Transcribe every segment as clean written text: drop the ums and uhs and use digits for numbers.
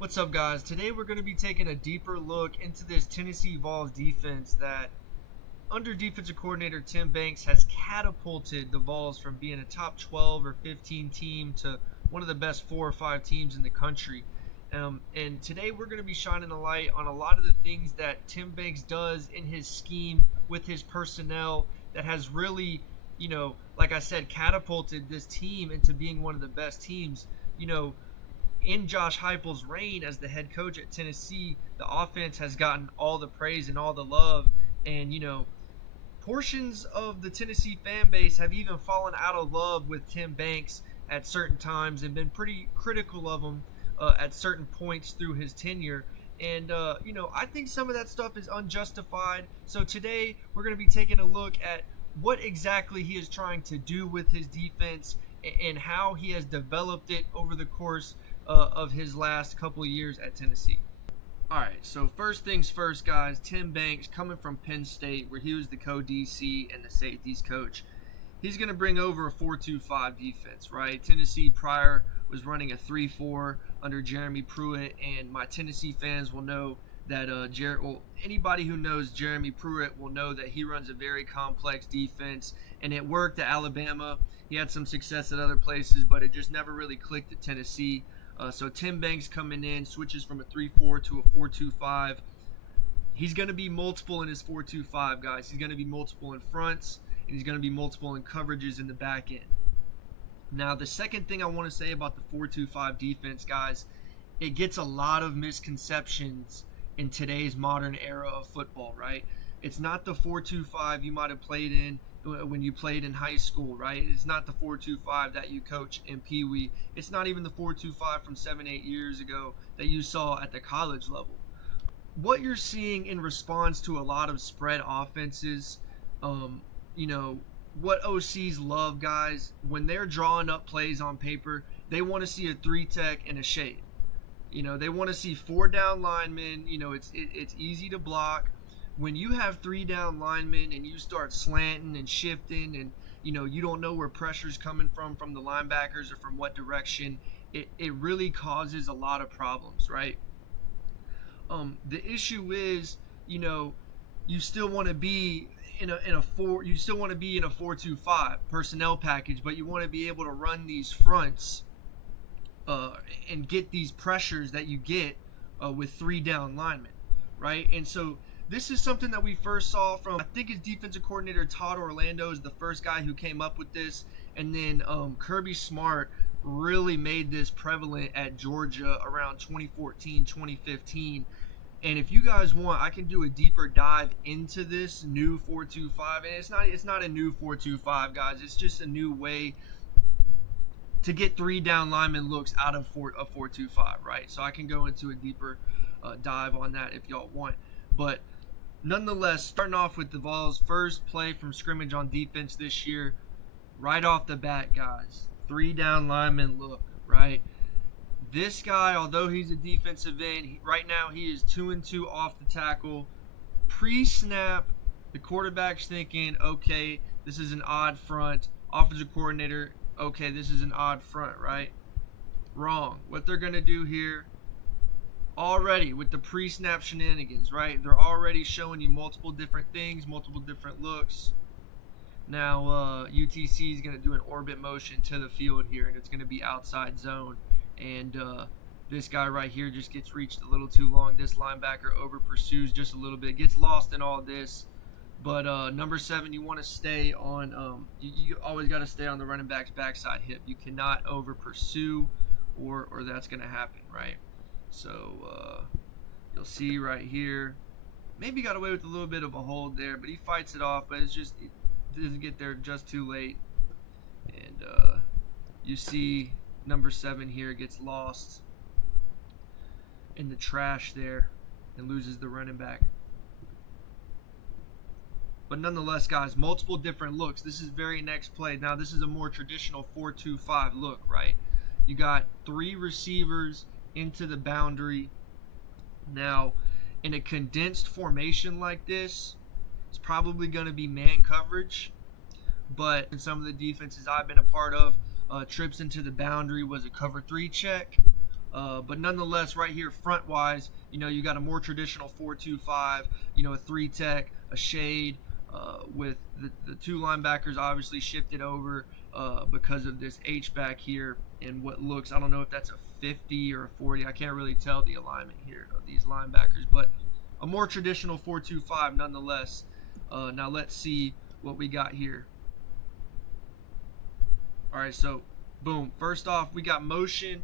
What's up, guys? Today we're going to be taking a deeper look into this Tennessee Vols defense that, under defensive coordinator Tim Banks, has catapulted the Vols from being a top 12 or 15 team to one of the best 4 or 5 teams in the country. And today we're going to be shining a light on a lot of the things that Tim Banks does in his scheme with his personnel that has really, like I said, catapulted this team into being one of the best teams. In Josh Huepel's reign as the head coach at Tennessee, the offense has gotten all the praise and all the love. And, portions of the Tennessee fan base have even fallen out of love with Tim Banks at certain times and been pretty critical of him at certain points through his tenure. And, I think some of that stuff is unjustified. So today we're going to be taking a look at what exactly he is trying to do with his defense and how he has developed it over the course of his last couple of years at Tennessee. All right, so first things first, guys. Tim Banks, coming from Penn State, where he was the co-DC and the safeties coach, he's going to bring over a 4-2-5 defense, right? Tennessee prior was running a 3-4 under Jeremy Pruitt, and my Tennessee fans will know that anybody who knows Jeremy Pruitt will know that he runs a very complex defense, and it worked at Alabama. He had some success at other places, but it just never really clicked at Tennessee. So Tim Banks coming in, switches from a 3-4 to a 4-2-5. He's going to be multiple in his 4-2-5, guys. He's going to be multiple in fronts, and he's going to be multiple in coverages in the back end. Now, the second thing I want to say about the 4-2-5 defense, guys, it gets a lot of misconceptions in today's modern era of football, right? It's not the 4-2-5 you might have played in when you played in high school, right? It's not the 4-2-5 that you coach in Pee Wee. It's not even the 4-2-5 from 7-8 years ago that you saw at the college level. What you're seeing in response to a lot of spread offenses, what OCs love, guys, when they're drawing up plays on paper, they want to see a 3-tech and a shade. They want to see 4 down linemen. It's easy to block. When you have 3 down linemen and you start slanting and shifting and, you don't know where pressure's coming from the linebackers or from what direction, it really causes a lot of problems, right? The issue is, you still want to be in a 4-2-5 personnel package, but you want to be able to run these fronts and get these pressures that you get with 3 down linemen, right? And so this is something that we first saw from, I think his defensive coordinator, Todd Orlando, is the first guy who came up with this. And then Kirby Smart really made this prevalent at Georgia around 2014, 2015. And if you guys want, I can do a deeper dive into this new 4-2-5. And it's not a new 4-2-5, guys. It's just a new way to get 3 down lineman looks out of a 4-2-5, right? So I can go into a deeper dive on that if y'all want. But nonetheless, starting off with the Vols' first play from scrimmage on defense this year, right off the bat, guys, 3 down lineman look, right? This guy, although he's a defensive end, right now he is 2-2 off the tackle. Pre-snap, the quarterback's thinking, okay, this is an odd front. Offensive coordinator, okay, this is an odd front, right? Wrong. What they're going to do here, already with the pre-snap shenanigans, right? They're already showing you multiple different things, multiple different looks. Now, UTC is going to do an orbit motion to the field here, and it's going to be outside zone. And this guy right here just gets reached a little too long. This linebacker over pursues just a little bit, gets lost in all this. But number 7, you want to stay on. You always got to stay on the running back's backside hip. You cannot over pursue, or that's going to happen, right? So you'll see right here, maybe got away with a little bit of a hold there, but he fights it off. But it doesn't get there just too late. And you see number 7 here gets lost in the trash there and loses the running back. But nonetheless, guys, multiple different looks. This is very next play. Now, this is a more traditional 4-2-5 look, right? You got 3 receivers into the boundary. Now, in a condensed formation like this, it's probably going to be man coverage. But in some of the defenses I've been a part of, trips into the boundary was a cover 3 check, But nonetheless, right here, front-wise, you got a more traditional 4-2-5, a 3-tech, a shade, with the two linebackers obviously shifted over because of this H-back here and what looks, I don't know if that's a 50 or a 40. I can't really tell the alignment here of these linebackers, but a more traditional 4-2-5 nonetheless. Now let's see what we got here. All right, so boom. First off, we got motion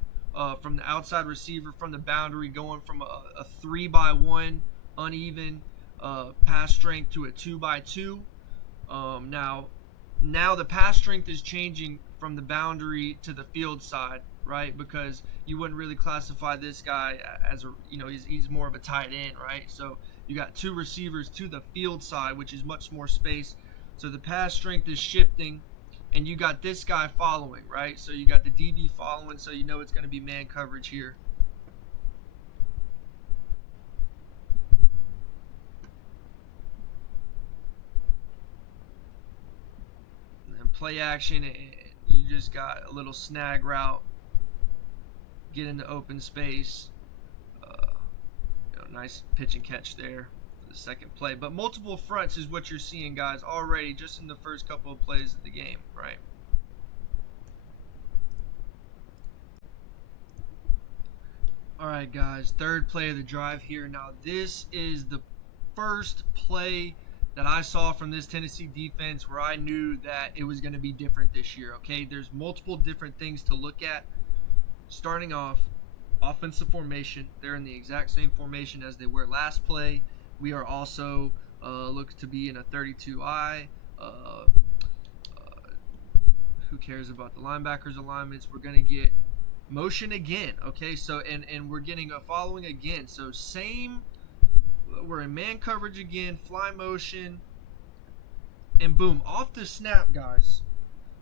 from the outside receiver from the boundary, going from a 3-by-1 uneven pass strength to a 2-by-2. Now the pass strength is changing from the boundary to the field side, right? Because you wouldn't really classify this guy as he's more of a tight end, right? So you got two receivers to the field side, which is much more space. So the pass strength is shifting, and you got this guy following, right? So you got the DB following, so it's going to be man coverage here. And then play action, you just got a little snag route, get into open space. Nice pitch and catch there for the second play. But multiple fronts is what you're seeing, guys, already just in the first couple of plays of the game, right? All right, guys, third play of the drive here. Now, this is the first play that I saw from this Tennessee defense where I knew that it was going to be different this year, okay? There's multiple different things to look at. Starting off, offensive formation. They're in the exact same formation as they were last play. We are also looks to be in a 32I. Who cares about the linebackers alignments? We're going to get motion again, okay? So and we're getting a following again. So same, we're in man coverage again, fly motion, and boom, off the snap, guys.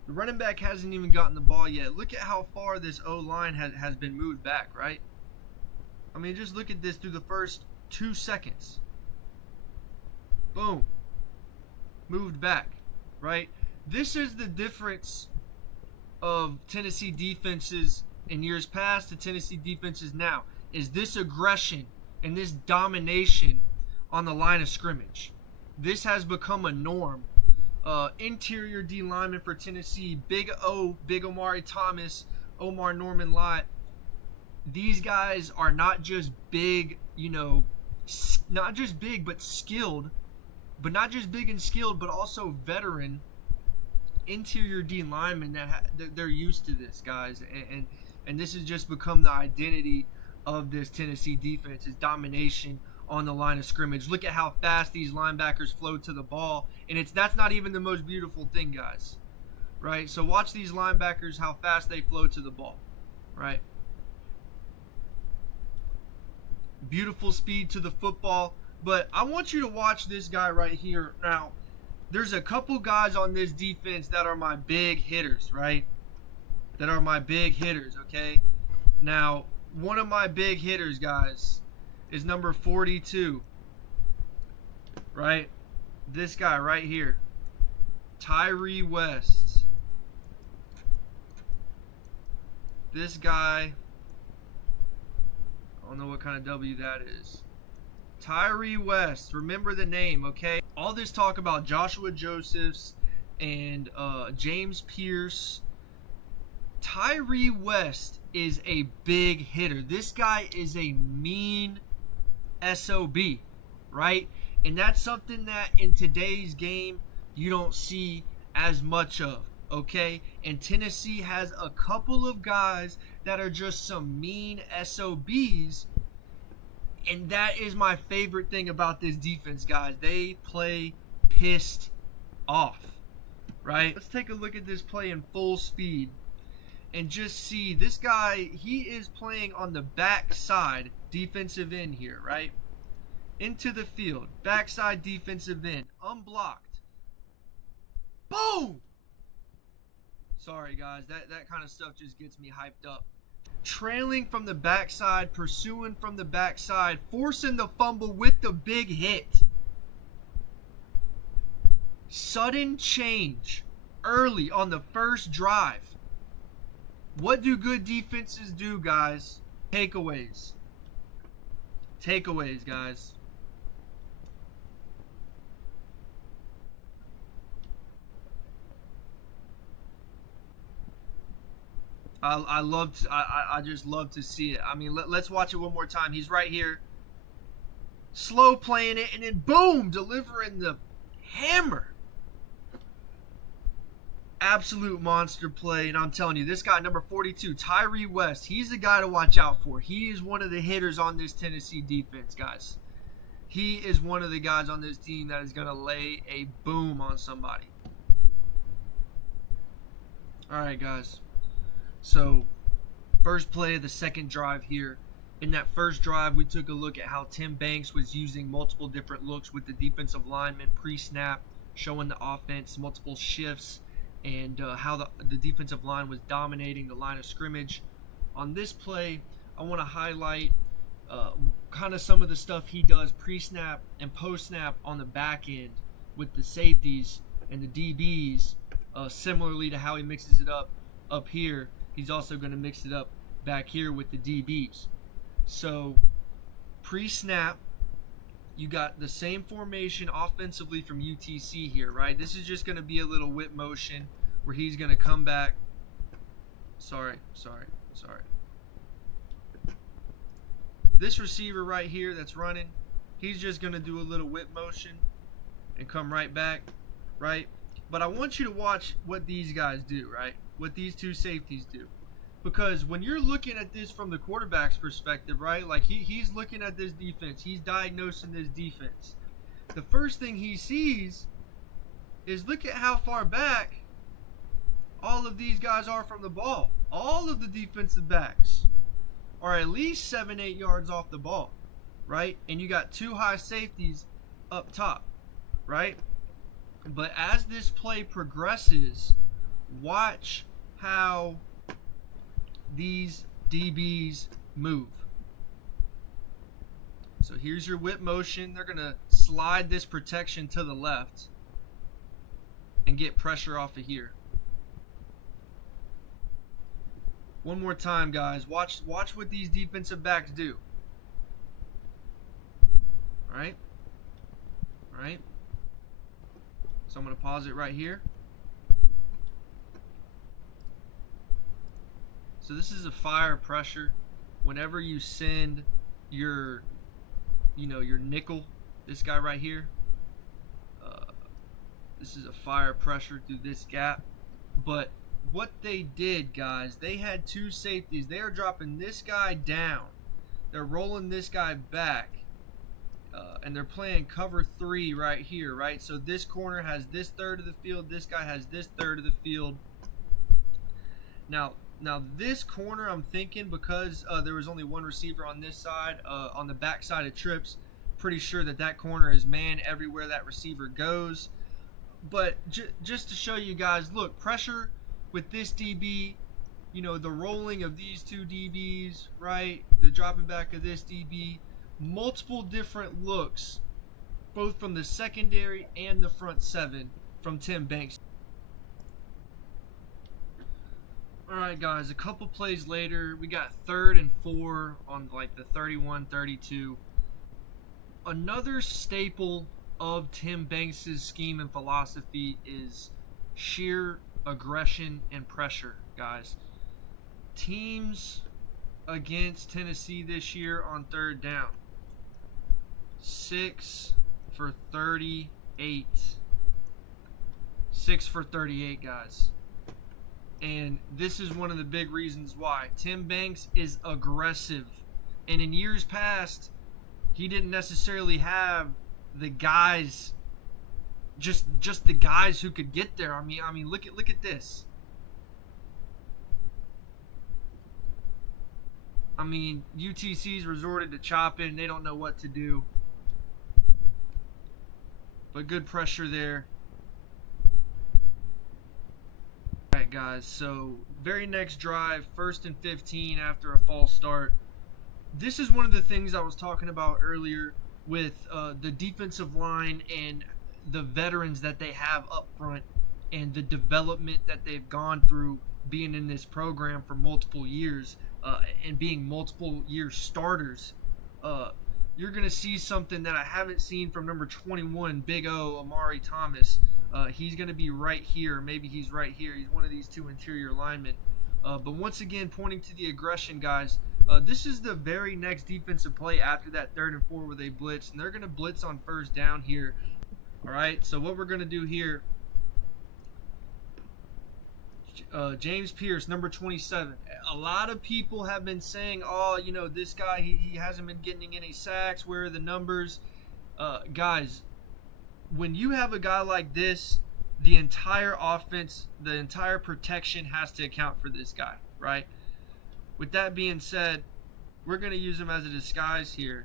The running back hasn't even gotten the ball yet. Look at how far this O-line has been moved back, right? I mean, just look at this through the first 2 seconds. Boom. Moved back, right? This is the difference of Tennessee defenses in years past to Tennessee defenses now, is this aggression and this domination on the line of scrimmage. This has become a norm. Interior D lineman for Tennessee, Big Omari Thomas, Omar Norman Lott. These guys are not just big, not just big but skilled, but not just big and skilled, but also veteran interior D linemen that they're used to this, guys, and this has just become the identity of this Tennessee defense, is domination on the line of scrimmage. Look at how fast these linebackers flow to the ball, and that's not even the most beautiful thing, guys, right? So watch these linebackers, how fast they flow to the ball, right? Beautiful speed to the football, but I want you to watch this guy right here. Now, there's a couple guys on this defense that are my big hitters, right? That are my big hitters, okay? Now, one of my big hitters, guys, is number 42, right? This guy right here, Tyree West. This guy, I don't know what kind of W that is. Tyree West, remember the name, okay? All this talk about Joshue Josephs and James Pierce. Tyree West is a big hitter. This guy is a mean SOB, right? And that's something that in today's game you don't see as much of, okay? And Tennessee has a couple of guys that are just some mean SOBs, and that is my favorite thing about this defense, guys. They play pissed off, right? Let's take a look at this play in full speed and just see this guy. He is playing on the backside defensive end here, right? Into the field, backside defensive end, unblocked. Boom! Sorry, guys, that kind of stuff just gets me hyped up. Trailing from the backside, pursuing from the backside, forcing the fumble with the big hit. Sudden change early on the first drive. What do good defenses do, guys? Takeaways. Takeaways, guys. I just love to see it. I mean, let's watch it one more time. He's right here, slow playing it, and then boom, delivering the hammer. Absolute monster play, and I'm telling you, this guy, number 42, Tyree West, he's the guy to watch out for. He is one of the hitters on this Tennessee defense, guys. He is one of the guys on this team that is going to lay a boom on somebody. All right, guys. So, first play of the second drive here. In that first drive, we took a look at how Tim Banks was using multiple different looks with the defensive lineman pre-snap, showing the offense multiple shifts, and how the defensive line was dominating the line of scrimmage. On this play, I want to highlight kind of some of the stuff he does pre-snap and post-snap on the back end with the safeties and the DBs, similarly to how he mixes it up here. He's also going to mix it up back here with the DBs. So pre-snap, you got the same formation offensively from UTC here, right? This is just going to be a little whip motion where he's going to come back. Sorry. This receiver right here that's running, he's just going to do a little whip motion and come right back, right? But I want you to watch what these guys do, right? What these two safeties do. Because when you're looking at this from the quarterback's perspective, right, like he's looking at this defense, he's diagnosing this defense. The first thing he sees is look at how far back all of these guys are from the ball. All of the defensive backs are at least 7-8 yards off the ball, right? And you got two high safeties up top, right? But as this play progresses, watch how these DBs move. So here's your whip motion. They're going to slide this protection to the left and get pressure off of here. One more time, guys. Watch what these defensive backs do. All right? All right? So I'm going to pause it right here. So this is a fire pressure. Whenever you send your nickel, this guy right here, this is a fire pressure through this gap. But what they did, guys, they had two safeties. They are dropping this guy down. They're rolling this guy back. And they're playing cover 3 right here, right? So this corner has this third of the field. This guy has this third of the field. Now this corner, I'm thinking, because there was only one receiver on this side, on the back side of trips, pretty sure that corner is man everywhere that receiver goes. But just to show you guys, look, pressure with this DB, the rolling of these two DBs, right? The dropping back of this DB, multiple different looks, both from the secondary and the front seven from Tim Banks. All right, guys, a couple plays later, we got 3rd and 4 on like the 31-32. Another staple of Tim Banks' scheme and philosophy is sheer aggression and pressure, guys. Teams against Tennessee this year on 3rd down, 6 for 38. 6 for 38, guys. And this is one of the big reasons why. Tim Banks is aggressive. And in years past, he didn't necessarily have the guys, just the guys who could get there. I mean, look at this. I mean, UTC's resorted to chopping. They don't know what to do. But good pressure there. Alright, guys, so very next drive, 1st and 15 after a false start. This is one of the things I was talking about earlier with the defensive line and the veterans that they have up front and the development that they've gone through being in this program for multiple years. and being multiple year starters, you're going to see something that I haven't seen from number 21, Big O, Amari Thomas. He's going to be right here. Maybe he's right here. He's one of these two interior linemen. But once again, pointing to the aggression, guys, this is the very next defensive play after that 3rd and 4 where they blitz. And they're going to blitz on 1st down here. All right, so what we're going to do here, James Pierce, number 27. A lot of people have been saying, oh, you know, this guy, he hasn't been getting any sacks. Where are the numbers? Guys, when you have a guy like this, the entire offense, the entire protection has to account for this guy, right? With that being said, we're going to use him as a disguise here.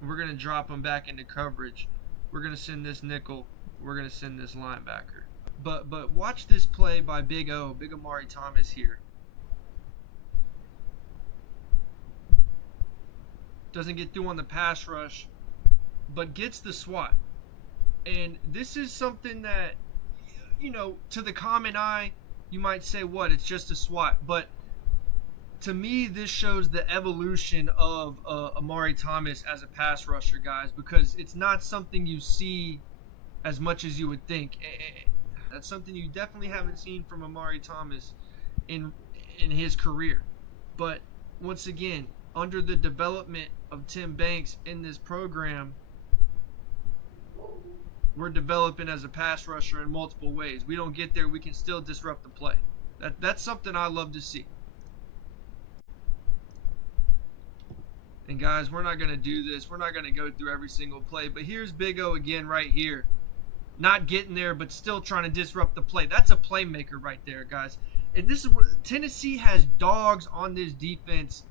We're going to drop him back into coverage. We're going to send this nickel. We're going to send this linebacker. But watch this play by Big O, Big Amari Thomas here. Doesn't get through on the pass rush, but gets the swat. And this is something that, you know, to the common eye, you might say, what, it's just a swat. But to me, this shows the evolution of Amari Thomas as a pass rusher, guys, because it's not something you see as much as you would think. That's something you definitely haven't seen from Amari Thomas in his career. But once again, under the development of Tim Banks in this program, we're developing as a pass rusher in multiple ways. We don't get there, we can still disrupt the play. That's something I love to see. And guys, we're not going to do this. We're not going to go through every single play. But here's Big O again right here. Not getting there, but still trying to disrupt the play. That's a playmaker right there, guys. And this is what Tennessee has dogs on this defense,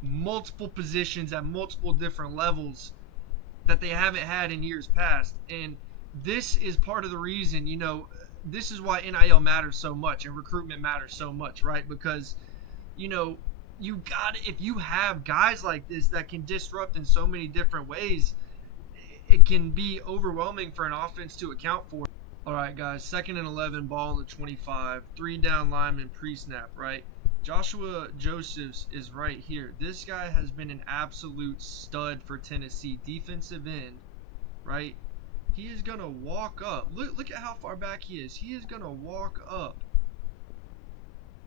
multiple positions at multiple different levels that they haven't had in years past. And this is part of the reason, you know, this is why NIL matters so much and recruitment matters so much, right? Because, you know, you got, if you have guys like this that can disrupt in so many different ways, it can be overwhelming for an offense to account for. All right, guys, 2nd and 11, ball on the 25, 3 down lineman pre-snap, right? Joshue Josephs is right here. This guy has been an absolute stud for Tennessee, defensive end, right? He is going to walk up. Look at how far back he is. He is going to walk up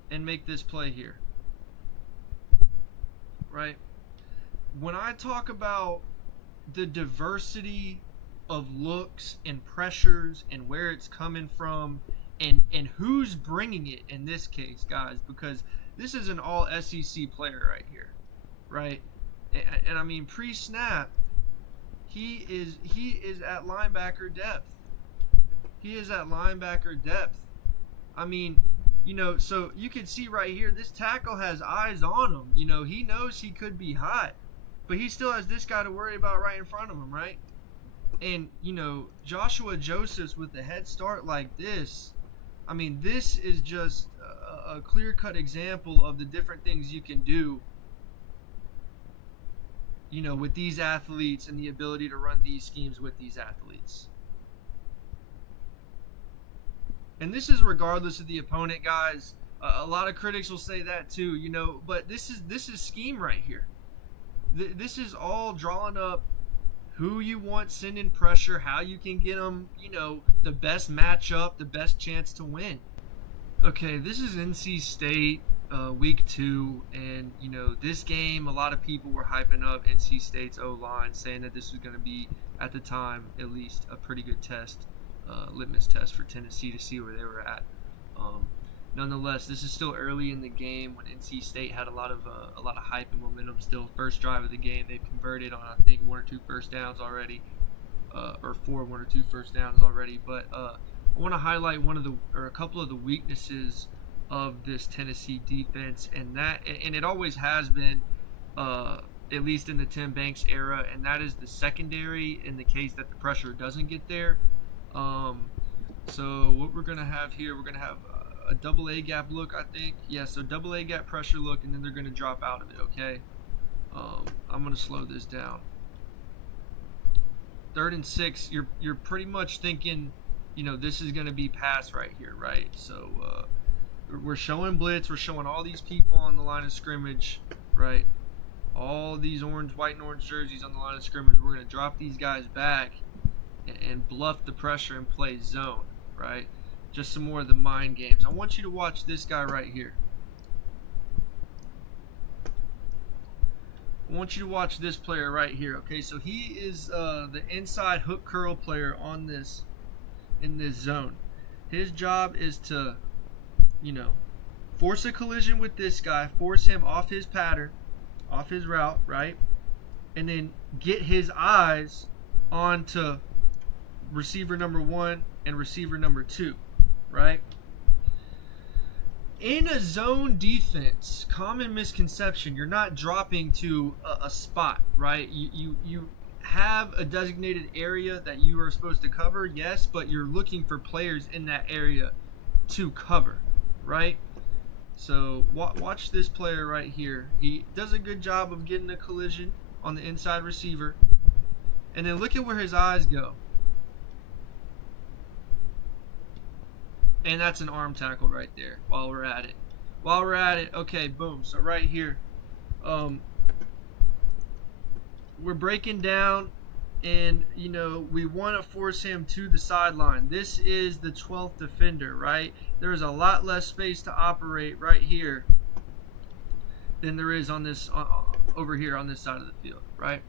and make this play here, right? When I talk about the diversity of looks and pressures and where it's coming from and who's bringing it in this case, guys, because this is an all SEC player right here, right? And I mean, pre-snap, he is at linebacker depth. He is at linebacker depth. I mean, you know, so you can see right here, this tackle has eyes on him. You know, he knows he could be hot, but he still has this guy to worry about right in front of him, right? And, you know, Joshue Josephs with a head start like this, I mean, this is just a clear-cut example of the different things you can do, you know, with these athletes and the ability to run these schemes with these athletes. And this is regardless of the opponent, guys. A lot of critics will say that too, you know, but this is scheme right here. This is all drawing up who you want sending pressure, how you can get them, you know, the best matchup, the best chance to win. Okay, this is NC State, week 2, and, you know, this game, a lot of people were hyping up NC State's O-line, saying that this was going to be, at the time, at least, a pretty good test, litmus test for Tennessee to see where they were at. Nonetheless, this is still early in the game when NC State had a lot of hype and momentum still. First drive of the game, they've converted on, I think, 1 or 2 first downs already, or 1 or 2 first downs already. But I want to highlight a couple of the weaknesses of this Tennessee defense, and it always has been, at least in the Tim Banks era, and that is the secondary in the case that the pressure doesn't get there. So what we're gonna have here, we're gonna have a double A gap look, I think. Yeah, so double A gap pressure look, and then they're going to drop out of it, okay? I'm going to slow this down. 3rd and 6, you're pretty much thinking, you know, this is going to be pass right here, right? So We're showing blitz. We're showing all these people on the line of scrimmage, right? All these white and orange jerseys on the line of scrimmage. We're going to drop these guys back and bluff the pressure and play zone, right? Just some more of the mind games. I want you to watch this guy right here. I want you to watch this player right here, okay? So he is the inside hook curl player on this, in this zone. His job is to, force a collision with this guy, force him off his pattern, off his route, right? And then get his eyes onto receiver number 1 and receiver number 2, right? In a zone defense, common misconception, you're not dropping to a spot, right? You have a designated area that you are supposed to cover, yes, but you're looking for players in that area to cover, right? So watch this player right here. He does a good job of getting a collision on the inside receiver. And then look at where his eyes go. And that's an arm tackle right there while we're at it. Okay, boom. So right here, we're breaking down, and, we want to force him to the sideline. This is the 12th defender, right? There's a lot less space to operate right here than there is on this over here on this side of the field, right?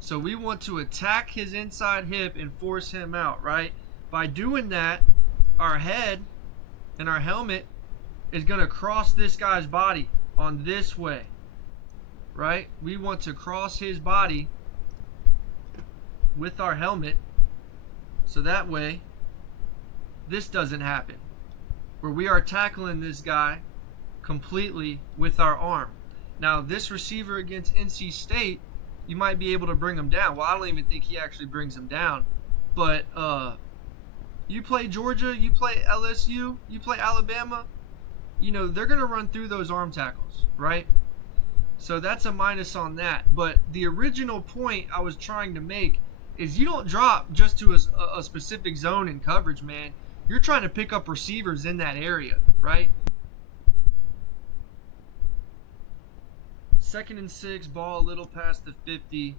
So we want to attack his inside hip and force him out, right? By doing that, our head and our helmet is going to cross this guy's body on this way, right? We want to cross his body with our helmet, so that way this doesn't happen, where we are tackling this guy completely with our arm. Now, this receiver against NC State, you might be able to bring him down. Well, I don't even think he actually brings him down, but you play Georgia, you play LSU, you play Alabama, they're going to run through those arm tackles, right? So that's a minus on that. But the original point I was trying to make is you don't drop just to a specific zone in coverage, man. You're trying to pick up receivers in that area, right? 2nd and 6, ball a little past the 50.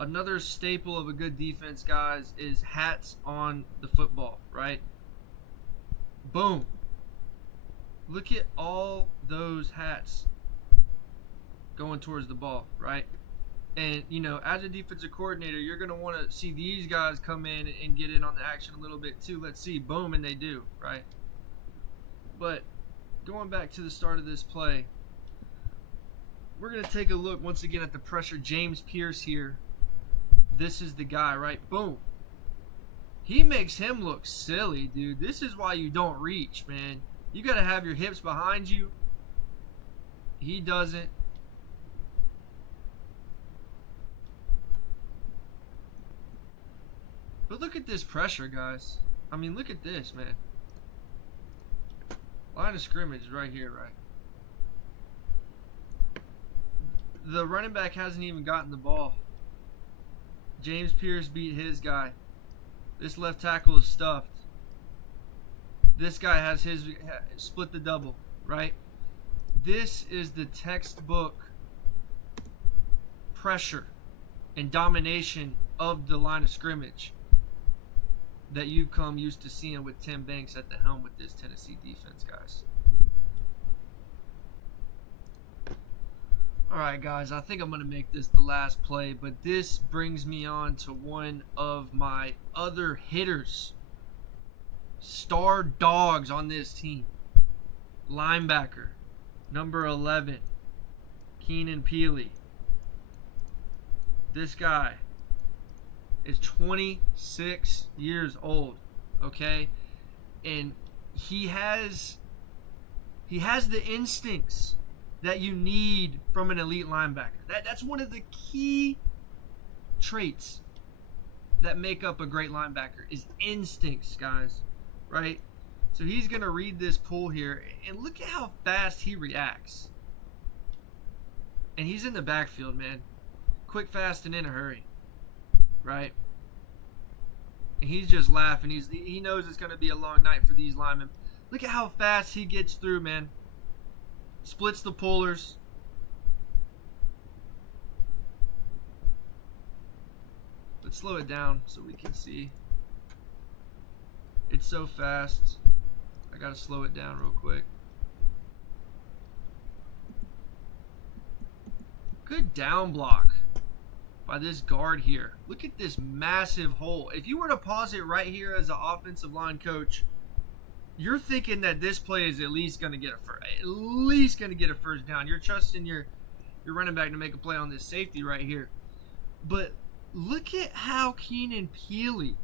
Another staple of a good defense, guys, is hats on the football, right? Boom. Look at all those hats going towards the ball, right? And, as a defensive coordinator, you're going to want to see these guys come in and get in on the action a little bit too. Let's see. Boom, and they do, right? But going back to the start of this play, we're going to take a look once again at the pressure. James Pierce here. This is the guy, right? Boom. He makes him look silly, dude. This is why you don't reach, man. You got to have your hips behind you. He doesn't. But look at this pressure, guys. I mean, look at this, man. Line of scrimmage right here, right? The running back hasn't even gotten the ball. James Pierce beat his guy. This left tackle is stuffed. This guy has his split the double, right? This is the textbook pressure and domination of the line of scrimmage that you've come used to seeing with Tim Banks at the helm with this Tennessee defense, guys. All right, guys, I think I'm going to make this the last play, but this brings me on to one of my other hitters, star dogs on this team. Linebacker, number 11, Keenan Pili. This guy is 26 years old, okay? And he has the instincts that you need from an elite linebacker. That's one of the key traits that make up a great linebacker is instincts, guys, right? So he's going to read this pull here, and look at how fast he reacts. And he's in the backfield, man. Quick, fast, and in a hurry, right? And he's just laughing. He knows it's going to be a long night for these linemen. Look at how fast he gets through, man. Splits the pullers. Let's slow it down so we can see. It's so fast. I gotta slow it down real quick. Good down block by this guard here. Look at this massive hole. If you were to pause it right here as an offensive line coach, you're thinking that this play is at least going to get a first down. You're trusting your running back to make a play on this safety right here. But look at how Keenan Pili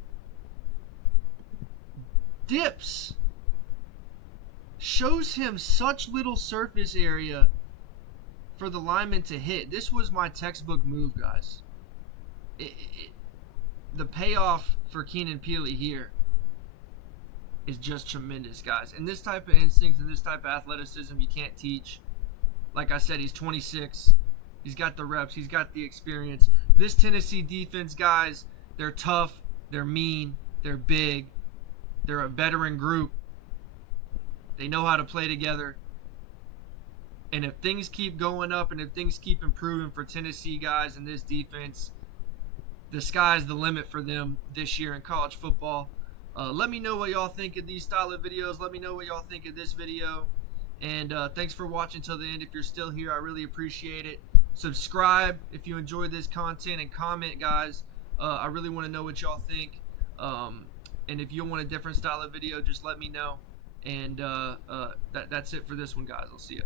dips. Shows him such little surface area for the lineman to hit. This was my textbook move, guys. The payoff for Keenan Pili here is just tremendous, guys. And this type of instincts and this type of athleticism you can't teach. Like I said, he's 26. He's got the reps. He's got the experience. This Tennessee defense, guys, they're tough. They're mean. They're big. They're a veteran group. They know how to play together. And if things keep going up and if things keep improving for Tennessee guys in this defense, the sky's the limit for them this year in college football. Let me know what y'all think of these style of videos. Let me know what y'all think of this video. And thanks for watching till the end. If you're still here, I really appreciate it. Subscribe if you enjoyed this content, and comment, guys. I really want to know what y'all think. And if you want a different style of video, just let me know. And that's it for this one, guys. I'll see you.